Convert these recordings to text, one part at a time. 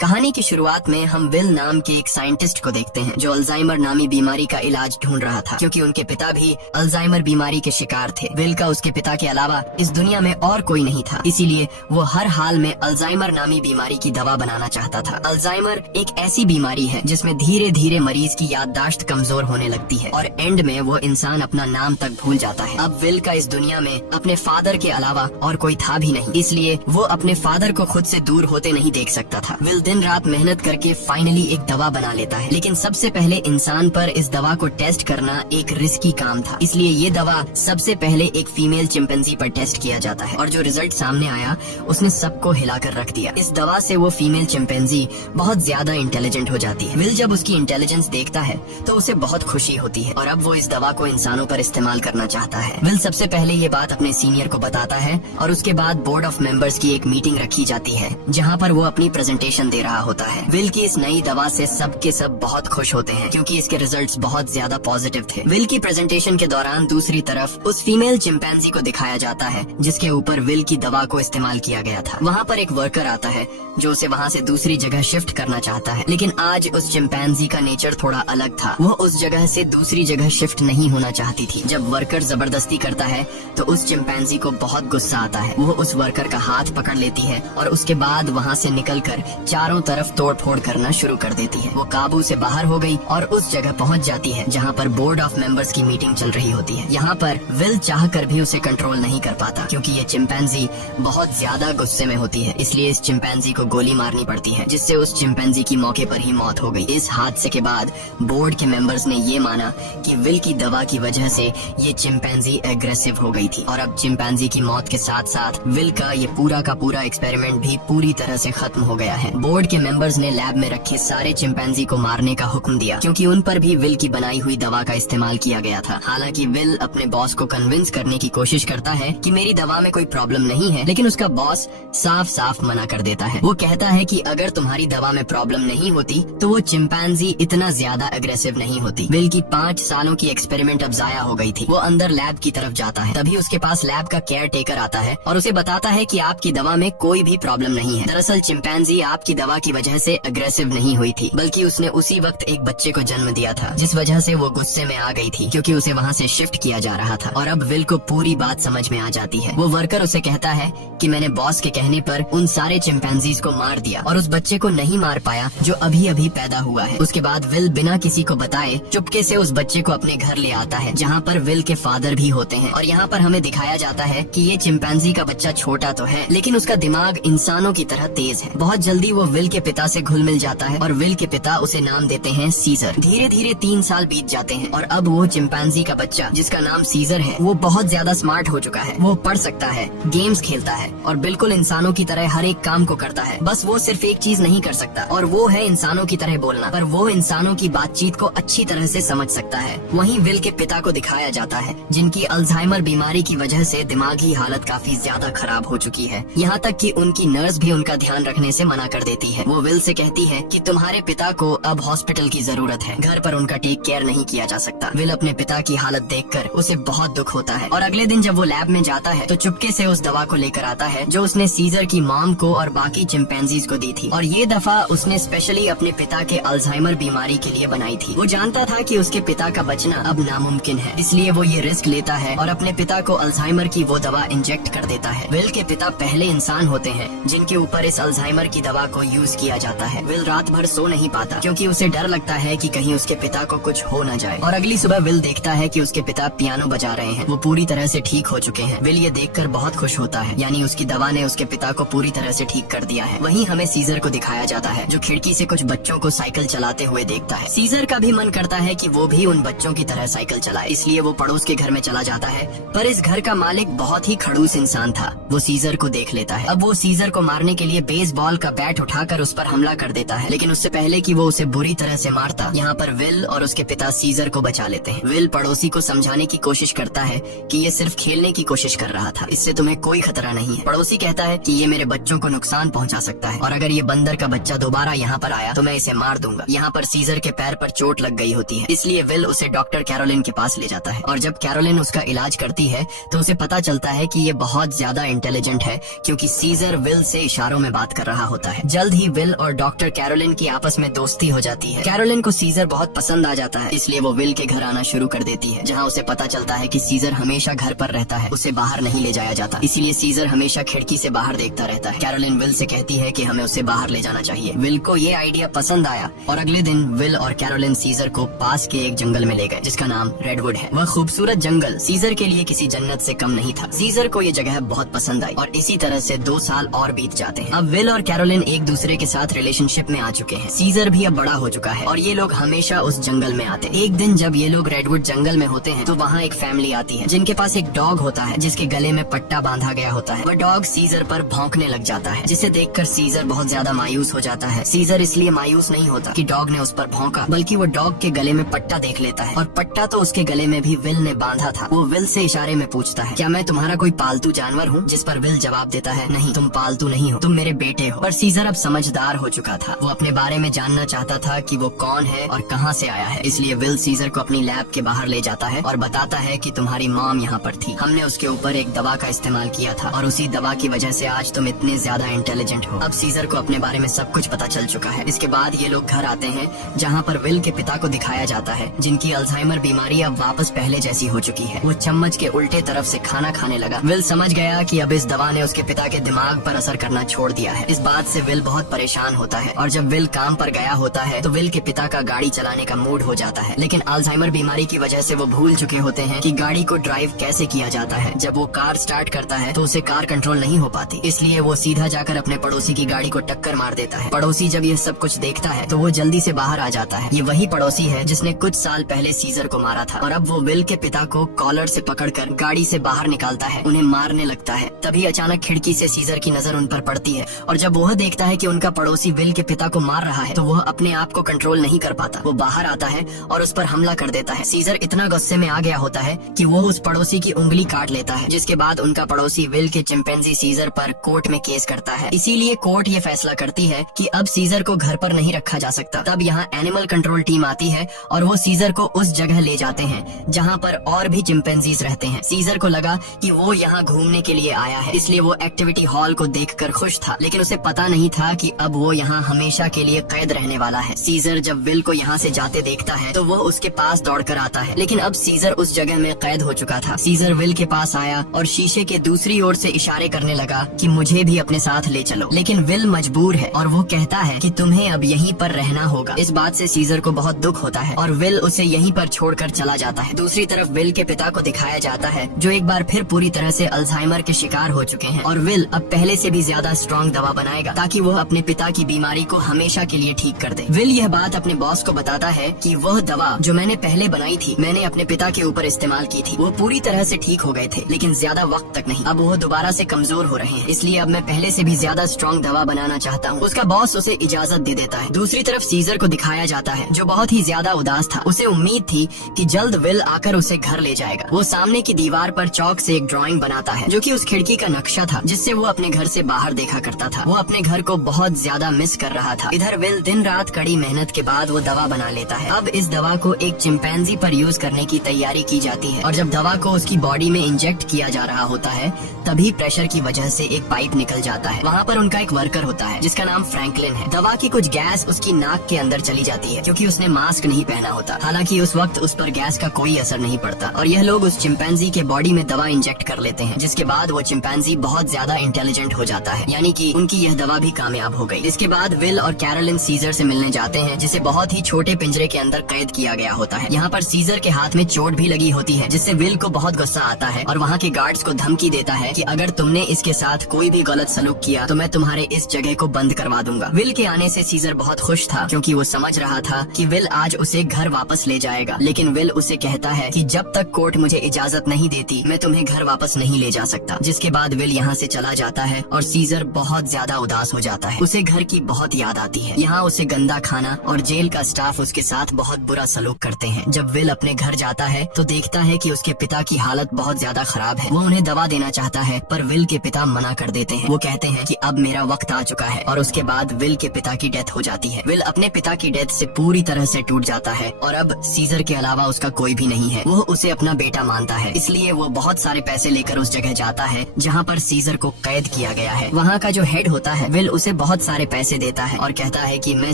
कहानी की शुरुआत में हम विल नाम के एक साइंटिस्ट को देखते हैं जो अल्जाइमर नामी बीमारी का इलाज ढूंढ रहा था, क्योंकि उनके पिता भी अल्जाइमर बीमारी के शिकार थे। विल का उसके पिता के अलावा इस दुनिया में और कोई नहीं था, इसीलिए वो हर हाल में अल्जाइमर नामी बीमारी की दवा बनाना चाहता था। अल्जाइमर एक ऐसी बीमारी है जिसमें धीरे धीरे मरीज की याददाश्त कमजोर होने लगती है और एंड में वो इंसान अपना नाम तक भूल जाता है। अब विल का इस दुनिया में अपने फादर के अलावा और कोई था भी नहीं, इसलिए वो अपने फादर को खुद से दूर होते नहीं देख सकता था। विल दिन रात मेहनत करके फाइनली एक दवा बना लेता है, लेकिन सबसे पहले इंसान पर इस दवा को टेस्ट करना एक रिस्की काम था, इसलिए ये दवा सबसे पहले एक फीमेल चिंपैंजी पर टेस्ट किया जाता है और जो रिजल्ट सामने आया उसने सबको हिलाकर रख दिया। इस दवा से वो फीमेल चिंपैंजी बहुत ज्यादा इंटेलिजेंट हो जाती है। विल जब उसकी इंटेलिजेंस देखता है तो उसे बहुत खुशी होती है और अब वो इस दवा को इंसानों पर इस्तेमाल करना चाहता है। विल सबसे पहले ये बात अपने सीनियर को बताता है और उसके बाद बोर्ड ऑफ मेंबर्स की एक मीटिंग रखी जाती है जहाँ पर वो अपनी प्रेजेंटेशन दे रहा होता है। विल की इस नई दवा से सबके सब बहुत खुश होते हैं क्योंकि इसके रिजल्ट्स बहुत ज्यादा पॉजिटिव थे। विल की प्रेजेंटेशन के दौरान दूसरी तरफ उस फीमेल चिंपैंजी को दिखाया जाता है जिसके ऊपर विल की दवा को इस्तेमाल किया गया था। वहाँ पर एक वर्कर आता है जो उसे वहाँ से दूसरी जगह शिफ्ट करना चाहता है, लेकिन आज उस चिंपैंजी का नेचर थोड़ा अलग था। वो उस जगह से दूसरी जगह शिफ्ट नहीं होना चाहती थी। जब वर्कर जबरदस्ती करता है तो उस चिंपैंजी को बहुत गुस्सा आता है। वो उस वर्कर का हाथ पकड़ लेती है और उसके बाद वहाँ से निकलकर चारों तरफ तोड़ फोड़ करना शुरू कर देती है। वो काबू से बाहर हो गई और उस जगह पहुँच जाती है जहाँ पर बोर्ड ऑफ मेंबर्स की मीटिंग चल रही होती है। यहाँ पर विल चाह कर भी उसे कंट्रोल नहीं कर पाता क्योंकि ये चिंपैंजी बहुत ज्यादा गुस्से में होती है, इसलिए इस चिंपैंजी को गोली मारनी पड़ती है जिससे उस चिंपैंजी की मौके पर ही मौत हो गई। इस हादसे के बाद बोर्ड के मेंबर्स ने ये माना कि विल की दवा की वजह से ये चिंपैंजी एग्रेसिव हो गई थी और अब चिंपैंजी की मौत के साथ साथ विल का ये पूरा का पूरा एक्सपेरिमेंट भी पूरी तरह से खत्म हो गया है। बोर्ड के मेंबर्स ने लैब में रखे सारे चिंपैंजी को मारने का हुक्म दिया क्योंकि उन पर भी विल की बनाई हुई दवा का इस्तेमाल किया गया था। हालांकि विल अपने बॉस को कन्विंस करने की कोशिश करता है कि मेरी दवा में कोई प्रॉब्लम नहीं है, लेकिन उसका बॉस साफ साफ मना कर देता है। वो कहता है कि अगर तुम्हारी दवा में प्रॉब्लम नहीं होती तो वो चिंपैंजी इतना ज्यादा अग्रेसिव नहीं होती। विल की 5 सालों की एक्सपेरिमेंट अब जाया हो गई थी। वो अंदर लैब की तरफ जाता है, तभी उसके पास लैब का केयर टेकर आता है और उसे बताता है कि आपकी दवा में कोई भी प्रॉब्लम नहीं है। दरअसल चिंपैंजी आपकी दवा की वजह से अग्रेसिव नहीं हुई थी, बल्कि उसने उसी वक्त एक बच्चे को जन्म दिया था जिस वजह से वो गुस्से में आ गई थी क्योंकि उसे वहाँ से शिफ्ट किया जा रहा था। और अब विल को पूरी बात समझ में आ जाती है। वो वर्कर उसे कहता है कि मैंने बॉस के कहने पर उन सारे चिंपैंजीज को मार दिया और उस बच्चे को नहीं मार पाया जो अभी अभी पैदा हुआ है। उसके बाद विल बिना किसी को बताए चुपके से उस बच्चे को अपने घर ले आता है जहाँ पर विल के फादर भी होते हैं और यहाँ पर हमें दिखाया जाता है कि ये चिंपैंजी का बच्चा छोटा तो है लेकिन उसका दिमाग इंसानों की तरह तेज है। बहुत जल्दी वो विल के पिता से घुल मिल जाता है और विल के पिता उसे नाम देते हैं सीजर। धीरे धीरे 3 साल बीत जाते हैं और अब वो चिंपैंजी का बच्चा जिसका नाम सीजर है वो बहुत ज्यादा स्मार्ट हो चुका है। वो पढ़ सकता है, गेम्स खेलता है और बिल्कुल इंसानों की तरह हर एक काम को करता है। बस वो सिर्फ एक चीज नहीं कर सकता और वो है इंसानों की तरह बोलना, पर वो इंसानों की बातचीत को अच्छी तरह से समझ सकता है। वहीं विल के पिता को दिखाया जाता है जिनकी अल्जाइमर बीमारी की वजह से दिमागी हालत काफी ज्यादा खराब हो चुकी है, यहाँ तक कि उनकी नर्स भी उनका ध्यान रखने से मना कर देती है। वो विल से कहती है कि तुम्हारे पिता को अब हॉस्पिटल की जरूरत है, घर पर उनका टेक केयर नहीं किया जा सकता। विल अपने पिता की हालत देखकर उसे बहुत दुख होता है और अगले दिन जब वो लैब में जाता है तो चुपके से उस दवा को लेकर आता है जो उसने सीजर की मॉम को और बाकी चिंपैंजीज को दी थी और ये दफा उसने स्पेशली अपने पिता के अल्जाइमर बीमारी के लिए बनाई थी। वो जानता था कि उसके पिता का बचना अब नामुमकिन है, इसलिए वो ये रिस्क लेता है और अपने पिता को अल्जाइमर की वो दवा इंजेक्ट कर देता है। विल के पिता पहले इंसान होते हैं जिनके ऊपर इस अल्जाइमर की दवा को यूज किया जाता है। विल रात भर सो नहीं पाता क्योंकि उसे डर लगता है कि कहीं उसके पिता को कुछ हो न जाए और अगली सुबह विल देखता है कि उसके पिता पियानो बजा रहे हैं। वो पूरी तरह से ठीक हो चुके हैं। विल ये देखकर बहुत खुश होता है, यानी उसकी दवा ने उसके पिता को पूरी तरह से ठीक कर दिया है। वहीं हमें सीजर को दिखाया जाता है जो खिड़की से कुछ बच्चों को साइकिल चलाते हुए देखता है। सीजर का भी मन करता है कि वो भी उन बच्चों की तरह साइकिल चलाए, इसलिए वो पड़ोस के घर में चला जाता है, पर इस घर का मालिक बहुत ही खड़ूस इंसान था। वो सीजर को देख लेता है। अब वो सीजर को मारने के लिए बेसबॉल का बैट उठाकर उस पर हमला कर देता है, लेकिन उससे पहले कि वो उसे बुरी तरह से मारता, यहाँ पर विल और उसके पिता सीजर को बचा लेते हैं। विल पड़ोसी को समझाने की कोशिश करता है कि ये सिर्फ खेलने की कोशिश कर रहा था, इससे तुम्हें कोई खतरा नहीं है। पड़ोसी कहता है कि ये मेरे बच्चों को नुकसान पहुंचा सकता है और अगर ये बंदर का बच्चा दोबारा यहाँ पर आया तो मैं इसे मार दूंगा। यहाँ पर सीजर के पैर पर चोट लग गई होती है, इसलिए विल उसे डॉक्टर कैरोलिन के पास ले जाता है और जब कैरोलिन उसका इलाज करती है तो उसे पता चलता है कि ये बहुत ज्यादा इंटेलिजेंट है क्योंकि सीजर विल से इशारों में बात कर रहा होता है। जल्द जल्द ही विल और डॉक्टर कैरोलिन की आपस में दोस्ती हो जाती है। कैरोलिन को सीजर बहुत पसंद आ जाता है, इसलिए वो विल के घर आना शुरू कर देती है, जहाँ उसे पता चलता है कि सीजर हमेशा घर पर रहता है, उसे बाहर नहीं ले जाया जाता, इसीलिए सीजर हमेशा खिड़की से बाहर देखता रहता है। कैरोलिन विल से कहती है कि हमें उसे बाहर ले जाना चाहिए। विल को ये आइडिया पसंद आया और अगले दिन विल और कैरोलिन सीजर को पास के एक जंगल में ले गए, जिसका नाम रेडवुड है। वह खूबसूरत जंगल सीजर के लिए किसी जन्नत से कम नहीं था। सीजर को ये जगह बहुत पसंद आई और इसी तरह से 2 साल और बीत जाते हैं। अब विल और कैरोलिन एक दूसरे के साथ रिलेशनशिप में आ चुके हैं। सीजर भी अब बड़ा हो चुका है और ये लोग हमेशा उस जंगल में आते। एक दिन जब ये लोग रेडवुड जंगल में होते हैं तो वहाँ एक फैमिली आती है, जिनके पास एक डॉग होता है, जिसके गले में पट्टा बांधा गया होता है। वह डॉग सीजर पर भौंकने लग जाता है, जिसे देखकर सीजर बहुत ज्यादा मायूस हो जाता है। सीजर इसलिए मायूस नहीं होता कि डॉग ने उस पर भौंका, बल्कि वो डॉग के गले में पट्टा देख लेता है और पट्टा तो उसके गले में भी विल ने बांधा था। वो विल से इशारे में पूछता है, क्या मैं तुम्हारा कोई पालतू जानवर हूँ? जिस पर विल जवाब देता है, नहीं, तुम पालतू नहीं हो, तुम मेरे बेटे हो। पर सीजर अब समझदार हो चुका था। वो अपने बारे में जानना चाहता था कि वो कौन है और कहाँ से आया है, इसलिए विल सीजर को अपनी लैब के बाहर ले जाता है और बताता है कि तुम्हारी मॉम यहाँ पर थी, हमने उसके ऊपर एक दवा का इस्तेमाल किया था और उसी दवा की वजह से आज तुम इतने ज्यादा इंटेलिजेंट हो। अब सीजर को अपने बारे में सब कुछ पता चल चुका है। इसके बाद ये लोग घर आते हैं, जहाँ पर विल के पिता को दिखाया जाता है, जिनकी अल्जाइमर बीमारी अब वापस पहले जैसी हो चुकी है। वो चम्मच के उल्टे तरफ से खाना खाने लगा। विल समझ गया कि अब इस दवा ने उसके पिता के दिमाग पर असर करना छोड़ दिया है। इस बात से विल बहुत परेशान होता है और जब विल काम पर गया होता है तो विल के पिता का गाड़ी चलाने का मूड हो जाता है, लेकिन अल्जाइमर बीमारी की वजह से वो भूल चुके होते हैं कि गाड़ी को ड्राइव कैसे किया जाता है। जब वो कार स्टार्ट करता है तो उसे कार कंट्रोल नहीं हो पाती, इसलिए वो सीधा जाकर अपने पड़ोसी की गाड़ी को टक्कर मार देता है। पड़ोसी जब ये सब कुछ देखता है तो वो जल्दी से बाहर आ जाता है। ये वही पड़ोसी है जिसने कुछ साल पहले सीजर को मारा था और अब वो विल के पिता को कॉलर से पकड़कर गाड़ी से बाहर निकालता है, उन्हें मारने लगता है। तभी अचानक खिड़की से सीजर की नजर उन पर पड़ती है और जब वह देखता है कि उनका पड़ोसी विल के पिता को मार रहा है तो वह अपने आप को कंट्रोल नहीं कर पाता। वो बाहर आता है और उस पर हमला कर देता है। सीजर इतना गुस्से में आ गया होता है कि वो उस पड़ोसी की उंगली काट लेता है, जिसके बाद उनका पड़ोसी विल के चिंपैंजी सीजर पर कोर्ट में केस करता है। इसीलिए कोर्ट ये फैसला करती है कि अब सीजर को घर पर नहीं रखा जा सकता। तब यहाँ एनिमल कंट्रोल टीम आती है और वो सीजर को उस जगह ले जाते हैं जहाँ पर और भी चिंपैंजीज रहते हैं। सीजर को लगा कि वो यहाँ घूमने के लिए आया है, इसलिए वो एक्टिविटी हॉल को देखकर खुश था, लेकिन उसे पता नहीं था कि अब वो यहाँ हमेशा के लिए कैद रहने वाला है। सीजर जब विल को यहाँ से जाते देखता है तो वो उसके पास दौड़कर आता है, लेकिन अब सीजर उस जगह में कैद हो चुका था। सीजर विल के पास आया और शीशे के दूसरी ओर से इशारे करने लगा कि मुझे भी अपने साथ ले चलो, लेकिन विल मजबूर है और वो कहता है कि तुम्हें अब यहीं पर रहना होगा। इस बात से सीजर को बहुत दुख होता है और विल उसे यहीं पर छोड़कर चला जाता है। दूसरी तरफ विल के पिता को दिखाया जाता है, जो एक बार फिर पूरी तरह से अल्जाइमर के शिकार हो चुके हैं और विल अब पहले से भी ज्यादा स्ट्रॉन्ग दवा बनाएगा ताकि वह अपने पिता की बीमारी को हमेशा के लिए ठीक कर दे। विल यह बात अपने बॉस को बताता है कि वह दवा जो मैंने पहले बनाई थी, मैंने अपने पिता के ऊपर इस्तेमाल की थी। वो पूरी तरह से ठीक हो गए थे, लेकिन ज्यादा वक्त तक नहीं। अब वो दोबारा से कमजोर हो रहे हैं, इसलिए अब मैं पहले से भी ज्यादा स्ट्रॉन्ग दवा बनाना चाहता हूँ। उसका बॉस उसे इजाजत दे देता है। दूसरी तरफ सीजर को दिखाया जाता है, जो बहुत ही ज्यादा उदास था। उसे उम्मीद थी कि जल्द विल आकर उसे घर ले जाएगा। वो सामने की दीवार पर चौक से एक ड्राइंग बनाता है, जो कि उस खिड़की का नक्शा था जिससे वो अपने घर से बाहर देखा करता था। वो अपने घर को बहुत ज्यादा मिस कर रहा था। इधर विल दिन रात कड़ी मेहनत के बाद वो दवा बना लेता है। अब इस दवा को एक चिंपैंजी पर यूज करने की तैयारी की जाती है और जब दवा को उसकी बॉडी में इंजेक्ट किया जा रहा होता है तभी प्रेशर की वजह से एक पाइप निकल जाता है। वहाँ पर उनका एक वर्कर होता है जिसका नाम फ्रैंकलिन है। दवा की कुछ गैस उसकी नाक के अंदर चली जाती है क्योंकि उसने मास्क नहीं पहना होता। हालांकि उस वक्त उस पर गैस का कोई असर नहीं पड़ता और यह लोग उस चिंपैंजी के बॉडी में दवा इंजेक्ट कर लेते हैं, जिसके बाद वो चिंपैंजी बहुत ज्यादा इंटेलिजेंट हो जाता है, यानी कि उनकी यह दवा भी कामयाब हो गई। इसके बाद विल और कैरोलिन सीजर से मिलने जाते हैं, जिसे बहुत ही छोटे पिंजरे के अंदर कैद किया गया होता है। यहाँ पर सीजर के हाथ में चोट भी लगी होती है, जिससे विल को बहुत गुस्सा आता है और वहाँ के गार्ड्स को धमकी देता है कि अगर तुमने इसके साथ कोई भी गलत सलूक किया तो मैं तुम्हारे इस जगह को बंद करवा दूंगा। विल के आने से सीजर बहुत खुश था क्योंकि वो समझ रहा था कि विल आज उसे घर वापस ले जाएगा, लेकिन विल उसे कहता है कि जब तक कोर्ट मुझे इजाजत नहीं देती मैं तुम्हें घर वापस नहीं ले जा सकता। जिसके बाद विल यहाँ से चला जाता है और सीजर बहुत ज्यादा उदास हो जाता है। उसे घर की बहुत याद आती है। यहाँ उसे गंदा खाना और जेल का स्टाफ उसके साथ बहुत बुरा सलूक करते हैं। जब विल अपने घर जाता है तो देखता है कि उसके पिता की हालत बहुत ज्यादा खराब है। वो उन्हें दवा देना चाहता चाहता है, पर विल के पिता मना कर देते हैं। वो कहते हैं कि अब मेरा वक्त आ चुका है, और उसके बाद विल के पिता की डेथ हो जाती है। विल अपने पिता की डेथ से पूरी तरह से टूट जाता है और अब सीजर के अलावा उसका कोई भी नहीं है। वो उसे अपना बेटा मानता है, इसलिए वो बहुत सारे पैसे लेकर उस जगह जाता है जहाँ पर सीजर को कैद किया गया है। वहाँ का जो हेड होता है विल उसे बहुत सारे पैसे देता है और कहता है कि मैं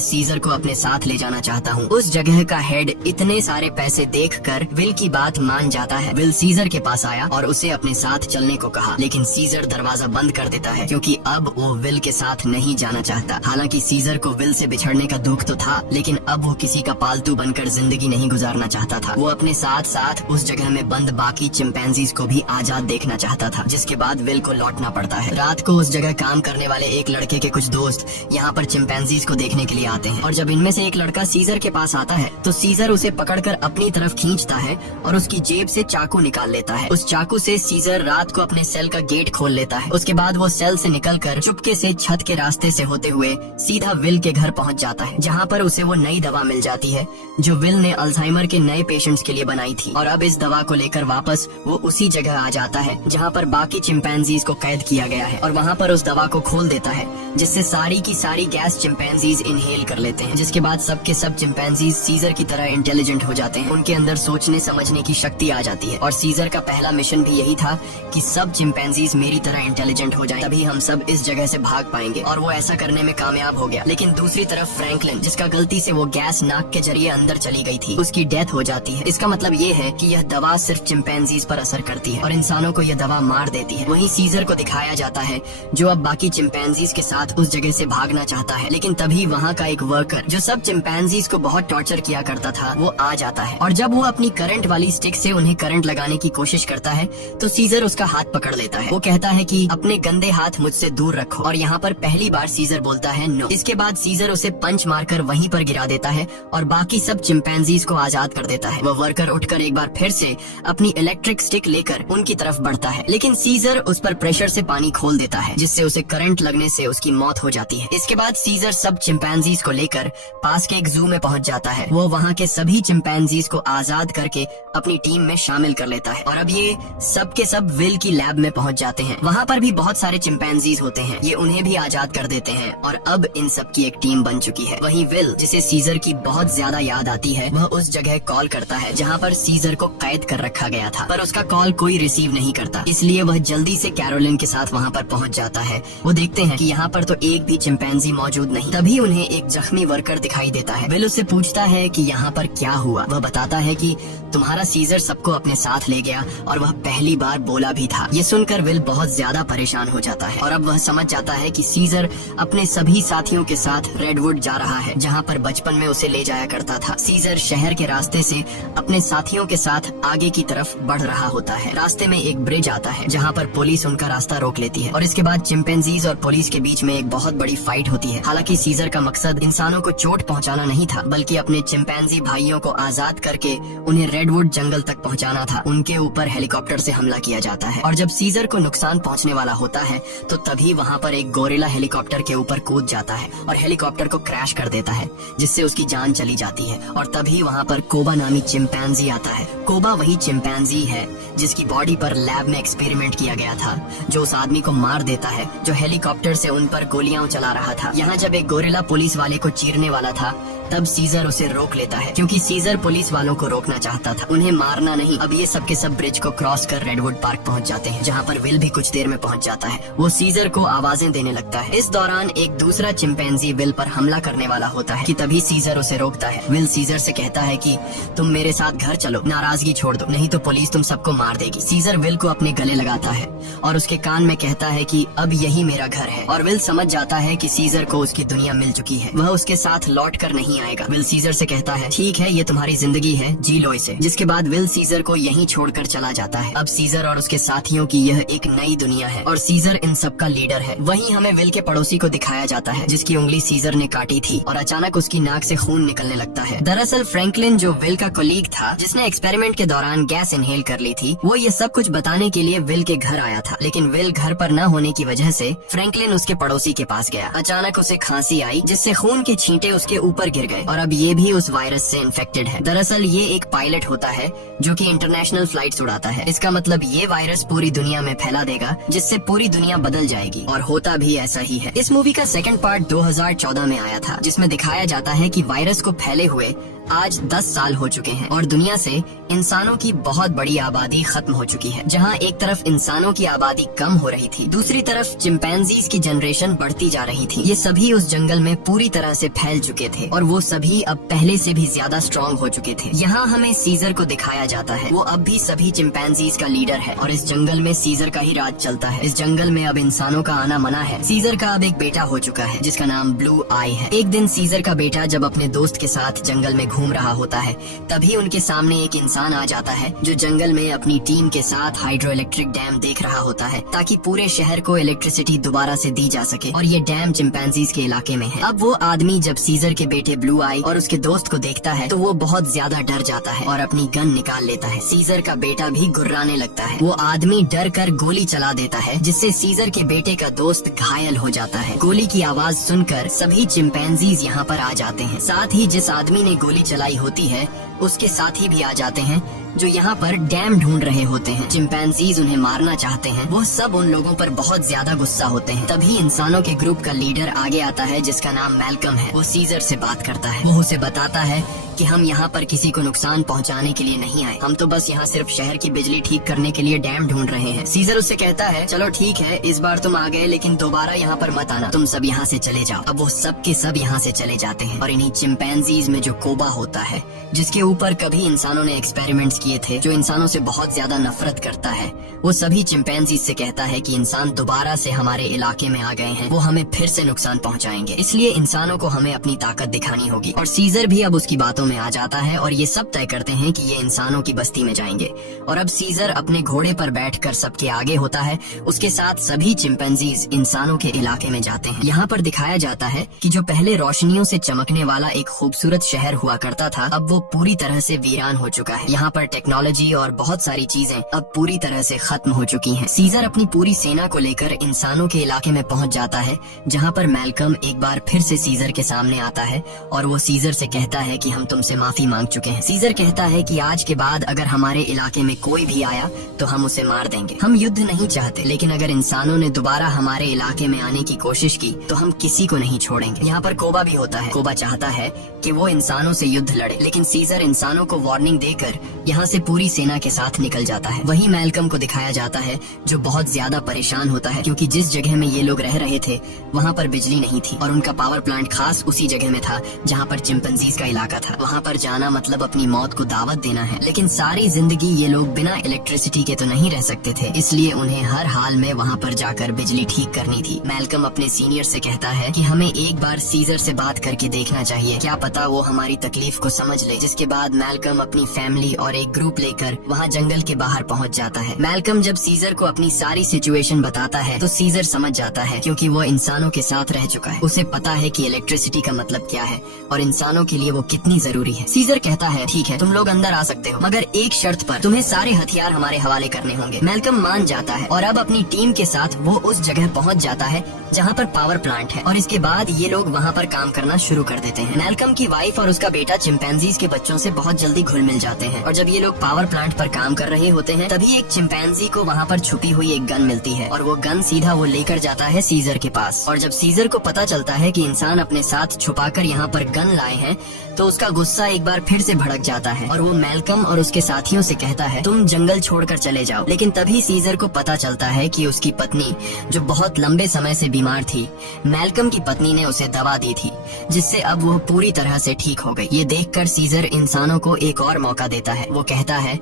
सीजर को अपने साथ ले जाना चाहता हूँ। उस जगह का हेड इतने सारे पैसे देखकर विल की बात मान जाता है। विल सीजर के पास आया और उसे अपने साथ चलने को कहा, लेकिन सीजर दरवाजा बंद कर देता है क्योंकि अब वो विल के साथ नहीं जाना चाहता। हालांकि सीजर को विल से बिछड़ने का दुख तो था, लेकिन अब वो किसी का पालतू बनकर जिंदगी नहीं गुजारना चाहता था। वो अपने साथ साथ उस जगह में बंद बाकी चिंपैंजीज को भी आजाद देखना चाहता था, जिसके बाद विल को लौटना पड़ता है। रात को उस जगह काम करने वाले एक लड़के के कुछ दोस्त यहाँ पर चिंपैंजीज को देखने के लिए आते हैं, और जब इनमें से एक लड़का सीजर के पास आता है तो सीजर उसे पकड़कर अपनी तरफ खींचता है और उसकी जेब से चाकू निकाल लेता है। उस चाकू से सीजर रात को अपने सेल का गेट खोल लेता है। उसके बाद वो सेल से निकलकर चुपके से छत के रास्ते से होते हुए सीधा विल के घर पहुंच जाता है, जहाँ पर उसे वो नई दवा मिल जाती है जो विल ने अल्जाइमर के नए पेशेंट्स के लिए बनाई थी। और अब इस दवा को लेकर वापस वो उसी जगह आ जाता है जहाँ पर बाकी चिंपैंजीज को कैद किया गया है, और वहाँ पर उस दवा को खोल देता है जिससे सारी की सारी गैस चिंपैंजीज इनहेल कर लेते हैं, जिसके बाद सब के सब चिंपैंजीज सीजर की तरह इंटेलिजेंट हो जाते हैं। उनके अंदर सोचने समझने की शक्ति आ जाती है, और सीजर का पहला मिशन भी यही था कि सब चिंपैंजीज मेरी तरह इंटेलिजेंट हो जाएं, तभी हम सब इस जगह से भाग पाएंगे। और वो ऐसा करने में कामयाब हो गया। लेकिन दूसरी तरफ फ्रैंकलिन, जिसका गलती से वो गैस नाक के जरिए अंदर चली गई थी, उसकी डेथ हो जाती है। इसका मतलब ये है कि यह दवा सिर्फ चिंपैंजीज पर असर करती है और इंसानों को यह दवा मार देती है। वहीं सीजर को दिखाया जाता है जो अब बाकी चिंपैंजीज के साथ उस जगह से भागना चाहता है, लेकिन तभी वहाँ का एक वर्कर जो सब चिंपैंजीज को बहुत टॉर्चर किया करता था वो आ जाता है, और जब वो अपनी करंट वाली स्टिक से उन्हें करंट लगाने की कोशिश करता है तो सीजर उसका हाथ पकड़ लेता है। वो कहता है कि अपने गंदे हाथ मुझसे दूर रखो, और यहाँ पर पहली बार सीजर बोलता है नो। इसके बाद सीजर उसे पंच मारकर वहीं पर गिरा देता है और बाकी सब चिंपैंजीज को आजाद कर देता है। वह वर्कर उठकर एक बार फिर से अपनी इलेक्ट्रिक स्टिक लेकर उनकी तरफ बढ़ता है, लेकिन सीजर उस पर प्रेशर से पानी खोल देता है, जिससे उसे करंट लगने से उसकी मौत हो जाती है। इसके बाद सीजर सब चिंपैंजीज को लेकर पास के एक जू में पहुंच जाता है। वो वहाँ के सभी चिंपैंजीज को आजाद करके अपनी टीम में शामिल कर लेता है, और अब ये सब के सब विल की लैब में पहुंच जाते हैं। वहाँ पर भी बहुत सारे चिंपैंजीज होते हैं, ये उन्हें भी आजाद कर देते हैं, और अब इन सब की एक टीम बन चुकी है। वहीं विल, जिसे सीजर की बहुत ज्यादा याद आती है, वह उस जगह कॉल करता है जहाँ पर सीजर को कैद कर रखा गया था, पर उसका कॉल कोई रिसीव नहीं करता, इसलिए वह जल्दी से कैरोलिन के साथ वहाँ पर पहुँच जाता है। वो देखते हैं कि यहाँ पर तो एक भी चिंपैंजी मौजूद नहीं। तभी उन्हें एक जख्मी वर्कर दिखाई देता है। विल उससे पूछता है कि यहाँ पर क्या हुआ। वह बताता है कि तुम्हारा सीजर सबको अपने साथ ले गया, और वह पहली बार बोला भी था। ये सुनकर विल बहुत ज्यादा परेशान हो जाता है, और अब वह समझ जाता है कि सीजर अपने सभी साथियों के साथ रेडवुड जा रहा है, जहाँ पर बचपन में उसे ले जाया करता था। सीजर शहर के रास्ते से अपने साथियों के साथ आगे की तरफ बढ़ रहा होता है। रास्ते में एक ब्रिज आता है जहाँ पर पुलिस उनका रास्ता रोक लेती है, और इसके बाद चिंपैंजीज और पुलिस के बीच में एक बहुत बड़ी फाइट होती है। हालांकि सीजर का मकसद इंसानों को चोट पहुंचाना नहीं था, बल्कि अपने चिंपैंजी भाइयों को आजाद करके उन्हें रेडवुड जंगल तक पहुंचाना था। उनके ऊपर हेलीकॉप्टर से हमला किया जाता है, और जब सीजर को नुकसान पहुंचने वाला होता है तो तभी वहाँ पर एक गोरिल्ला हेलीकॉप्टर के ऊपर कूद जाता है और हेलीकॉप्टर को क्रैश कर देता है, जिससे उसकी जान चली जाती है। और तभी वहाँ पर कोबा नामी चिंपैंजी आता है। कोबा वही चिंपैंजी है जिसकी बॉडी पर लैब में एक्सपेरिमेंट किया गया था, जो उस आदमी को मार देता है जो हेलीकॉप्टर से उन पर गोलियां चला रहा था। यहाँ जब एक गोरिल्ला पुलिस वाले को चीरने वाला था, तब सीजर उसे रोक लेता है, क्योंकि सीजर पुलिस वालों को रोकना चाहता था, उन्हें मारना नहीं। अब ये सब के सब ब्रिज को क्रॉस कर रेडवुड पार्क पहुंच जाते हैं, जहाँ पर विल भी कुछ देर में पहुंच जाता है। वो सीजर को आवाजें देने लगता है। इस दौरान एक दूसरा चिंपैंजी विल पर हमला करने वाला होता है कि तभी सीजर उसे रोकता है। विल सीजर से कहता है कि तुम मेरे साथ घर चलो, नाराजगी छोड़ दो, नहीं तो पुलिस तुम सबको मार देगी। सीजर विल को अपने गले लगाता है और उसके कान में कहता है कि अब यही मेरा घर है, और विल समझ जाता है कि सीजर को उसकी दुनिया मिल चुकी है, वह उसके साथ लौट कर नहीं आएगा। विल सीजर से कहता है ठीक है, ये तुम्हारी जिंदगी है, जी लो इसे। जिसके बाद विल सीजर को यहीं छोड़कर चला जाता है। अब सीजर और उसके साथियों की यह एक नई दुनिया है, और सीजर इन सब का लीडर है। वहीं हमें विल के पड़ोसी को दिखाया जाता है, जिसकी उंगली सीजर ने काटी थी, और अचानक उसकी नाक से खून निकलने लगता है। दरअसल फ्रैंकलिन, जो विल का कोलीग था, जिसने एक्सपेरिमेंट के दौरान गैस इनहेल कर ली थी, वो ये सब कुछ बताने के लिए विल के घर आया था। लेकिन विल घर पर न होने की वजह से फ्रैंकलिन उसके पड़ोसी के पास गया। अचानक उसे खांसी आई, जिससे खून के छींटे उसके ऊपर गिर गए, और अब ये भी उस वायरस से इन्फेक्टेड है। दरअसल ये एक पायलट होता है जो कि इंटरनेशनल फ्लाइट्स उड़ाता है। इसका मतलब ये वायरस पूरी दुनिया दुनिया में फैला देगा जिससे पूरी दुनिया बदल जाएगी, और होता भी ऐसा ही है। इस मूवी का सेकंड पार्ट 2014 में आया था, जिसमें दिखाया जाता है कि वायरस को फैले हुए आज 10 साल हो चुके हैं और दुनिया से इंसानों की बहुत बड़ी आबादी खत्म हो चुकी है। जहां एक तरफ इंसानों की आबादी कम हो रही थी, दूसरी तरफ चिंपैंजीज की जनरेशन बढ़ती जा रही थी। ये सभी उस जंगल में पूरी तरह से फैल चुके थे और वो सभी अब पहले से भी ज्यादा स्ट्रॉन्ग हो चुके थे। यहाँ हमें सीजर को दिखाया जाता है। वो अब भी सभी चिंपैंजीज का लीडर है और इस जंगल में सीजर का ही राज चलता है। इस जंगल में अब इंसानों का आना मना है। सीजर का अब एक बेटा हो चुका है जिसका नाम ब्लू आई है। एक दिन सीजर का बेटा जब अपने दोस्त के साथ जंगल में घूम रहा होता है, तभी उनके सामने एक इंसान आ जाता है जो जंगल में अपनी टीम के साथ हाइड्रो इलेक्ट्रिक डैम देख रहा होता है ताकि पूरे शहर को इलेक्ट्रिसिटी दोबारा से दी जा सके, और ये डैम चिंपैंजीज के इलाके में है। अब वो आदमी जब सीजर के बेटे ब्लू आई और उसके दोस्त को देखता है तो वो बहुत ज्यादा डर जाता है और अपनी गन निकाल लेता है। सीजर का बेटा भी गुर्राने लगता है। वो आदमी डर कर गोली चला देता है जिससे सीजर के बेटे का दोस्त घायल हो जाता है। गोली की आवाज सुनकर सभी चिंपैंजीज यहाँ पर आ जाते हैं। साथ ही जिस आदमी ने गोली चलाई होती है उसके साथी भी आ जाते हैं जो यहाँ पर डैम ढूंढ रहे होते हैं। चिंपैंजीज उन्हें मारना चाहते हैं। वो सब उन लोगों पर बहुत ज्यादा गुस्सा होते हैं। तभी इंसानों के ग्रुप का लीडर आगे आता है जिसका नाम मैल्कम है। वो सीजर से बात करता है। वो उसे बताता है कि हम यहाँ पर किसी को नुकसान पहुँचाने के लिए नहीं आए, हम तो बस यहाँ सिर्फ शहर की बिजली ठीक करने के लिए डैम ढूंढ रहे हैं। सीजर उससे कहता है चलो ठीक है, इस बार तुम आ गए लेकिन दोबारा यहाँ पर मत आना, तुम सब यहाँ से चले जाओ। अब वो सब के सब यहाँ से चले जाते हैं और इन्हीं चिंपैंजीज में जो कोबा होता है जिसके ऊपर कभी इंसानों ने एक्सपेरिमेंट्स किए थे, जो इंसानों से बहुत ज्यादा नफरत करता है, वो सभी चिंपैंजीज से कहता है कि इंसान दोबारा से हमारे इलाके में आ गए हैं, वो हमें फिर से नुकसान पहुंचाएंगे, इसलिए इंसानों को हमें अपनी ताकत दिखानी होगी। और सीजर भी अब उसकी बातों में आ जाता है और ये सब तय करते हैं कि ये इंसानों की बस्ती में जाएंगे। और अब सीजर अपने घोड़े पर बैठकर सबके आगे होता है, उसके साथ सभी चिंपैंजीज इंसानों के इलाके में जाते हैं। यहाँ पर दिखाया जाता है कि जो पहले रोशनियों से चमकने वाला एक खूबसूरत शहर हुआ करता था, अब वो पूरी तरह से वीरान हो चुका है। यहाँ पर टेक्नोलॉजी और बहुत सारी चीजें अब पूरी तरह से खत्म हो चुकी हैं। सीजर अपनी पूरी सेना को लेकर इंसानों के इलाके में पहुंच जाता है, जहाँ पर मैल्कम एक बार फिर से सीजर के सामने आता है और वो सीजर से कहता है कि हम तुमसे माफी मांग चुके हैं। सीजर कहता है कि आज के बाद अगर हमारे इलाके में कोई भी आया तो हम उसे मार देंगे। हम युद्ध नहीं चाहते, लेकिन अगर इंसानों ने दोबारा हमारे इलाके में आने की कोशिश की तो हम किसी को नहीं छोड़ेंगे। यहाँ पर कोबा भी होता है। कोबा चाहता है कि वो इंसानों से युद्ध लड़े, लेकिन सीजर इंसानों को वार्निंग देकर यहाँ से पूरी सेना के साथ निकल जाता है। वहीं मैल्कम को दिखाया जाता है जो बहुत ज्यादा परेशान होता है क्योंकि जिस जगह में ये लोग रह रहे थे वहाँ पर बिजली नहीं थी और उनका पावर प्लांट खास उसी जगह में था जहाँ पर चिंपैंजीज का इलाका था। वहाँ पर जाना मतलब अपनी मौत को दावत देना है, लेकिन सारी जिंदगी ये लोग बिना इलेक्ट्रिसिटी के तो नहीं रह सकते थे, इसलिए उन्हें हर हाल में वहाँ पर जाकर बिजली ठीक करनी थी। मैल्कम अपने सीनियर से कहता है कि हमें एक बार सीजर से बात करके देखना चाहिए, क्या पता वो हमारी तकलीफ को समझ ले। जिसके बाद मैल्कम अपनी फैमिली और एक ग्रुप लेकर वहाँ जंगल के बाहर पहुँच जाता है। मैल्कम जब सीजर को अपनी सारी सिचुएशन बताता है तो सीजर समझ जाता है क्योंकि वो इंसानों के साथ रह चुका है। उसे पता है कि इलेक्ट्रिसिटी का मतलब क्या है और इंसानों के लिए वो कितनी जरूरी है। सीजर कहता है ठीक है, तुम लोग अंदर आ सकते हो, मगर एक शर्त पर, तुम्हें सारे हथियार हमारे हवाले करने होंगे। मैल्कम मान जाता है और अब अपनी टीम के साथ वो उस जगह पहुँच जाता है जहाँ पर पावर प्लांट है और इसके बाद ये लोग वहाँ पर काम करना शुरू कर देते हैं। मैल्कम की वाइफ और उसका बेटा चिंपैंजीज के बच्चों से बहुत जल्दी घुल मिल जाते हैं और जब ये लोग पावर प्लांट पर काम कर रहे होते हैं तभी एक चिंपैंजी को वहाँ पर छुपी हुई एक गन मिलती है और वो गन सीधा वो लेकर जाता है सीजर के पास। और जब सीजर को पता चलता है कि इंसान अपने साथ छुपाकर यहाँ पर गन लाए हैं तो उसका गुस्सा एक बार फिर से भड़क जाता है और वो मैल्कम और उसके साथियों से कहता है तुम जंगल छोड़कर चले जाओ। लेकिन तभी सीजर को पता चलता है कि उसकी पत्नी जो बहुत लंबे समय से बीमार थी, मैल्कम की पत्नी ने उसे दवा दी थी जिससे अब वो पूरी तरह से ठीक हो गई। ये देखकर सीजर इंसानों को एक और मौका देता है। वो कहता है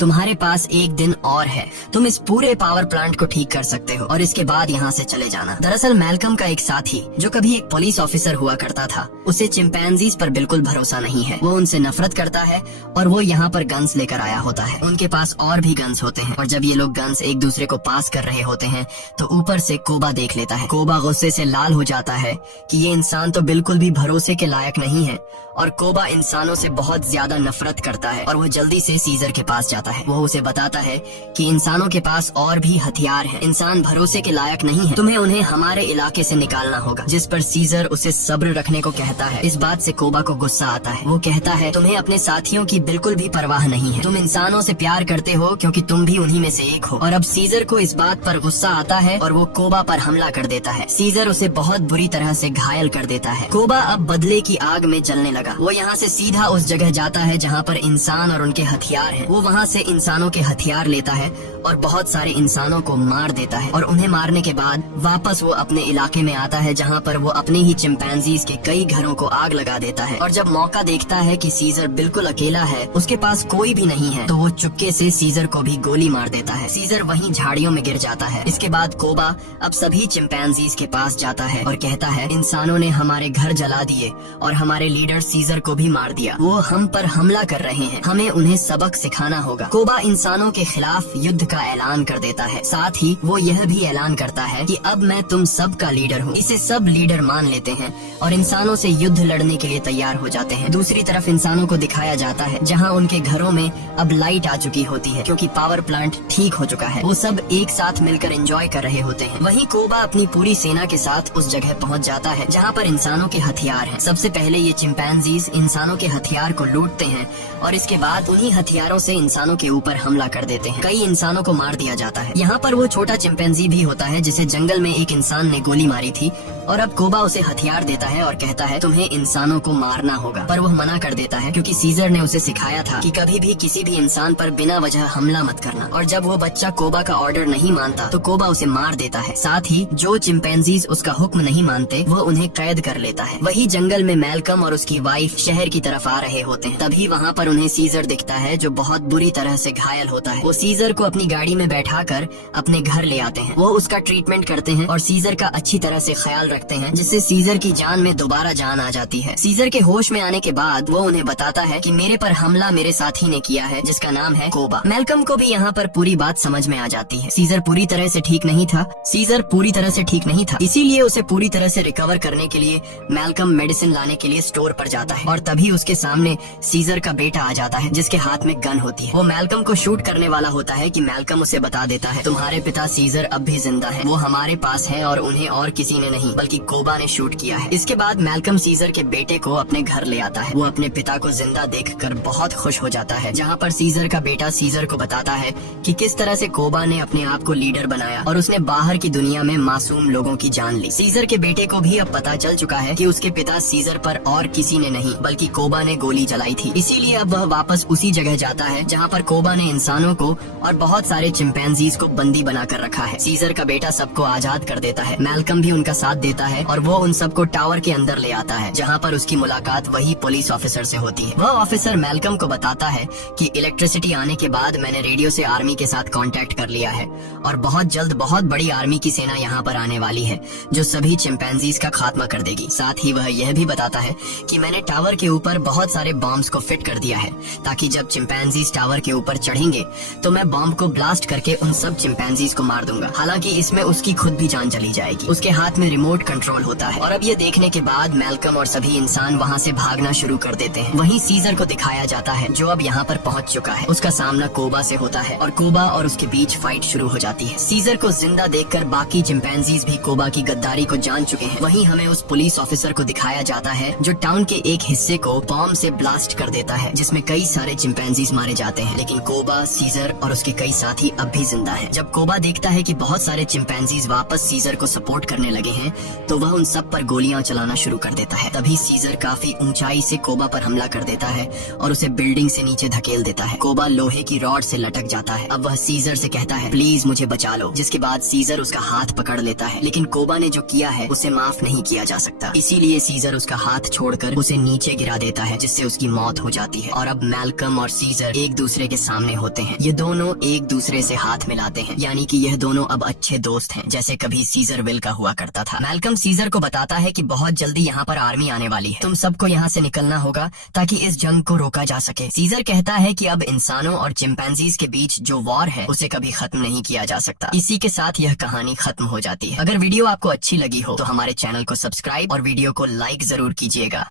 तुम्हारे पास एक दिन और है, तुम इस पूरे पावर प्लांट को ठीक कर सकते हो और इसके बाद यहाँ से चले जाना। दरअसल मैल्कम का एक साथी जो कभी एक पुलिस ऑफिसर हुआ करता था, उसे चिंपैंजीज पर बिल्कुल भरोसा नहीं है। वो उनसे नफरत करता है और वो यहाँ पर गन्स लेकर आया होता है। उनके पास और भी गन्स होते हैं और जब ये लोग गन्स एक दूसरे को पास कर रहे होते हैं तो ऊपर से कोबा देख लेता है। कोबा गुस्से से लाल हो जाता है कि ये इंसान तो बिल्कुल भी भरोसे के लायक नहीं है और कोबा इंसानों से बहुत ज्यादा नफरत करता है और वो जल्दी से सीजर के पास जाता है। जाता है। वो उसे बताता है कि इंसानों के पास और भी हथियार हैं, इंसान भरोसे के लायक नहीं है, तुम्हें उन्हें हमारे इलाके से निकालना होगा। जिस पर सीजर उसे सब्र रखने को कहता है। इस बात से कोबा को गुस्सा आता है। वो कहता है तुम्हें अपने साथियों की बिल्कुल भी परवाह नहीं है, तुम इंसानों से प्यार करते हो क्योंकि तुम भी उन्हीं में से एक हो। और अब सीजर को इस बात पर गुस्सा आता है और वो कोबा पर हमला कर देता है। सीजर उसे बहुत बुरी तरह से घायल कर देता है। कोबा अब बदले की आग में जलने लगा। वो यहाँ से सीधा उस जगह जाता है जहाँ पर इंसान और उनके हथियार हैं। वो वहाँ से इंसानों के हथियार लेता है और बहुत सारे इंसानों को मार देता है। और उन्हें मारने के बाद वापस वो अपने इलाके में आता है जहाँ पर वो अपने ही चिंपैंजीज के कई घरों को आग लगा देता है। और जब मौका देखता है कि सीजर बिल्कुल अकेला है, उसके पास कोई भी नहीं है, तो वो चुपके से सीजर को भी गोली मार देता है। सीजर वहीं झाड़ियों में गिर जाता है। इसके बाद कोबा अब सभी चिंपैंजीज के पास जाता है और कहता है इंसानों ने हमारे घर जला दिए और हमारे लीडर सीजर को भी मार दिया। वो हम पर हमला कर रहे हैं, हमें उन्हें सबक सिखाना होगा। कोबा इंसानों के खिलाफ युद्ध का ऐलान कर देता है। साथ ही वो यह भी ऐलान करता है कि अब मैं तुम सब का लीडर हूँ। इसे सब लीडर मान लेते हैं और इंसानों से युद्ध लड़ने के लिए तैयार हो जाते हैं। दूसरी तरफ इंसानों को दिखाया जाता है जहाँ उनके घरों में अब लाइट आ चुकी होती है क्योंकि पावर प्लांट ठीक हो चुका है। वो सब एक साथ मिलकर एंजॉय कर रहे होते हैं। वहीं कोबा अपनी पूरी सेना के साथ उस जगह पहुंच जाता है जहाँ पर इंसानों के हथियार हैं। सबसे पहले ये चिंपैंजीज इंसानों के हथियार को लूटते हैं और इसके बाद उन्हीं हथियारों से इंसानों के ऊपर हमला कर देते हैं। कई इंसानों को मार दिया जाता है। यहाँ पर वो छोटा चिंपैंजी भी होता है जिसे जंगल में एक इंसान ने गोली मारी थी और अब कोबा उसे हथियार देता है और कहता है तुम्हें इंसानों को मारना होगा। पर वह मना कर देता है क्योंकि सीजर ने उसे सिखाया था कि कभी भी किसी भी इंसान पर बिना वजह हमला मत करना। और जब वो बच्चा कोबा का ऑर्डर नहीं मानता तो कोबा उसे मार देता है। साथ ही जो चिंपैंजीज उसका हुक्म नहीं मानते वो उन्हें कैद कर लेता है। वही जंगल में मैल्कम और उसकी वाइफ शहर की तरफ आ रहे होते हैं। तभी वहाँ पर उन्हें सीजर दिखता है जो बहुत बुरी तरह से घायल होता है। वो सीजर को अपनी गाड़ी में बैठाकर अपने घर ले आते हैं। वो उसका ट्रीटमेंट करते हैं और सीजर का अच्छी तरह से ख्याल रखते हैं जिससे सीजर की जान में दोबारा जान आ जाती है। सीजर के होश में आने के बाद वो उन्हें बताता है कि मेरे पर हमला मेरे साथी ने किया है जिसका नाम है कोबा। मैल्कम को भी यहाँ पर पूरी बात समझ में आ जाती है। सीजर पूरी तरह से ठीक नहीं था, इसीलिए उसे पूरी तरह से रिकवर करने के लिए मैल्कम मेडिसिन लाने के लिए स्टोर पर जाता है और तभी उसके सामने सीजर का बेटा आ जाता है जिसके हाथ में गन होती है। वो मैल्कम को शूट करने वाला होता है कि मैल्कम उसे बता देता है तुम्हारे पिता सीजर अब भी जिंदा है, वो हमारे पास है और उन्हें और किसी ने नहीं बल्कि कोबा ने शूट किया है। इसके बाद मैल्कम सीजर के बेटे को अपने घर ले आता है। वो अपने पिता को जिंदा देखकर बहुत खुश हो जाता है। जहाँ पर सीजर का बेटा सीजर को बताता है कि किस तरह से कोबा ने अपने आप को लीडर बनाया और उसने बाहर की दुनिया में मासूम लोगों की जान ली। सीजर के बेटे को भी अब पता चल चुका है कि उसके पिता सीजर पर और किसी ने नहीं बल्कि कोबा ने गोली चलाई थी। इसीलिए अब वह वापस उसी जगह जाता है जहाँ पर कोबा ने इंसानों को और बहुत सारे चिंपैंजीज को बंदी बनाकर रखा है। सीजर का बेटा सबको आजाद कर देता है। मैल्कम भी उनका साथ देता है और वो उन सबको टावर के अंदर ले आता है जहाँ पर उसकी मुलाकात वही पुलिस ऑफिसर से होती है। वह ऑफिसर मैल्कम को बताता है कि इलेक्ट्रिसिटी आने के बाद मैंने रेडियो से आर्मी के साथ कांटेक्ट कर लिया है और बहुत जल्द बहुत बड़ी आर्मी की सेना यहाँ पर आने वाली है जो सभी चिंपैंजीज का खात्मा कर देगी। साथ ही वह यह भी बताता है कि मैंने टावर के ऊपर बहुत सारे बॉम्ब्स को फिट कर दिया है ताकि जब चिंपैंजीज टावर के ऊपर चढ़ेंगे तो मैं बॉम्ब को ब्लास्ट करके उन सब चिंपैंजीज को मार दूंगा। हालांकि इसमें उसकी खुद भी जान चली जाएगी। उसके हाथ में रिमोट कंट्रोल होता है और अब ये देखने के बाद मैल्कम और सभी इंसान वहाँ से भागना शुरू कर देते हैं। वहीं सीजर को दिखाया जाता है जो अब यहाँ पर पहुँच चुका है। उसका सामना कोबा से होता है और कोबा और उसके बीच फाइट शुरू हो जाती है। सीजर को जिंदा देखकर बाकी चिंपैंजीज भी कोबा की गद्दारी को जान चुके हैं। वहीं हमें उस पुलिस ऑफिसर को दिखाया जाता है जो टाउन के एक हिस्से को बॉम्ब से ब्लास्ट कर देता है जिसमें कई सारे चिंपैंजीज मारे जाते हैं। लेकिन कोबा, सीजर और उसके कई साथी अब भी जिंदा हैं। जब कोबा देखता है कि बहुत सारे चिंपैंजीज वापस सीजर को सपोर्ट करने लगे हैं तो वह उन सब पर गोलियां चलाना शुरू कर देता है। तभी सीजर काफी ऊंचाई से कोबा पर हमला कर देता है और उसे बिल्डिंग से नीचे धकेल देता है। कोबा लोहे की रॉड से लटक जाता है। अब वह सीजर से कहता है प्लीज मुझे बचा लो, जिसके बाद सीजर उसका हाथ पकड़ लेता है। लेकिन कोबा ने जो किया है उसे माफ नहीं किया जा सकता, इसीलिए सीजर उसका हाथ छोड़कर उसे नीचे गिरा देता है जिससे उसकी मौत हो जाती है। और अब मैल्कम और सीजर एक दूसरे के सामने होते हैं। ये दोनों एक दूसरे से हाथ मिलाते हैं, यानी कि यह दोनों अब अच्छे दोस्त हैं जैसे कभी सीजर विल का हुआ करता था। मैल्कम सीजर को बताता है कि बहुत जल्दी यहाँ पर आर्मी आने वाली है, तुम सबको यहाँ से निकलना होगा ताकि इस जंग को रोका जा सके। सीजर कहता है कि अब इंसानों और चिंपैंजीज के बीच जो वॉर है उसे कभी खत्म नहीं किया जा सकता। इसी के साथ यह कहानी खत्म हो जाती है। अगर वीडियो आपको अच्छी लगी हो तो हमारे चैनल को सब्सक्राइब और वीडियो को लाइक जरूर कीजिएगा।